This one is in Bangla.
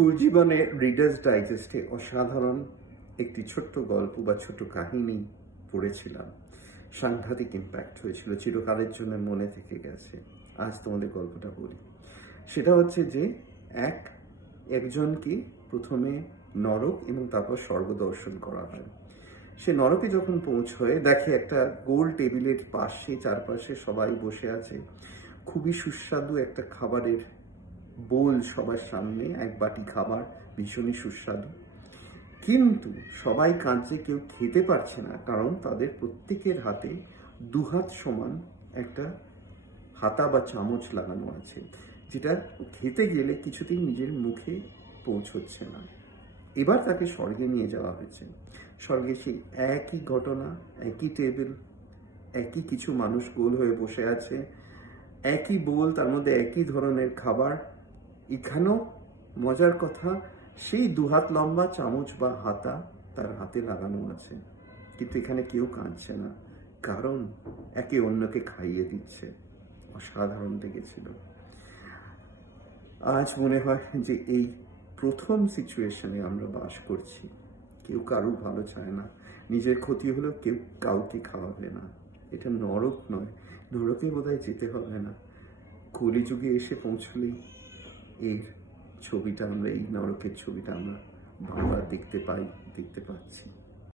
স্কুল জীবনে রিডার্স ডাইজেস্টে অসাধারণ একটি ছোট্ট গল্প বা ছোট কাহিনী পড়েছিলাম। সাংঘাতিক ইম্প্যাক্ট হয়েছিল, চিরকালের জন্য মনে থেকে গেছে। আজ তোমাদের গল্পটা বলি। সেটা হচ্ছে যে একজনকে প্রথমে নরক এবং তারপর স্বর্গ দর্শন করা হয়। সে নরকে যখন পৌঁছয় দেখে একটা গোল টেবিলের পাশে চারপাশে সবাই বসে আছে। খুবই সুস্বাদু একটা খাবারের বোল সবার সামনে, এক বাটি খাবার, ভীষণই সুস্বাদু। কিন্তু সবাই কাঁদছে, কেউ খেতে পারছে না, কারণ তাদের প্রত্যেকের হাতে দুহাত সমান একটা হাতা বা চামচ লাগানো আছে, যেটা খেতে গেলে কিছুতেই নিজের মুখে পৌঁছচ্ছে না। এবার তাকে স্বর্গে নিয়ে যাওয়া হয়েছে। স্বর্গে সেই একই ঘটনা, একই টেবিল, একই কিছু মানুষ গোল হয়ে বসে আছে, একই বোল, তার মধ্যে একই ধরনের খাবার। এখানেও মজার কথা, সেই দুহাত লম্বা চামচ বা হাতা তার হাতে লাগানো আছে, কিন্তু এখানে কেউ কাঁদছে না, কারণ একে অন্যকে খাইয়ে দিচ্ছে। অসাধারণ লেগেছিল। আজ মনে হয় যে এই প্রথম সিচুয়েশনে আমরা বাস করছি। কেউ কারুর ভালো চায় না, নিজের ক্ষতি হলেও কেউ কাউকে খাওয়াবে না। এটা নরক নয়, নরকে বোধহয় যেতে হবে না। কলিযুগে এসে পৌঁছলেই এর ছবিটা আমরা, এই নরকের ছবিটা আমরা বারবার দেখতে পাচ্ছি।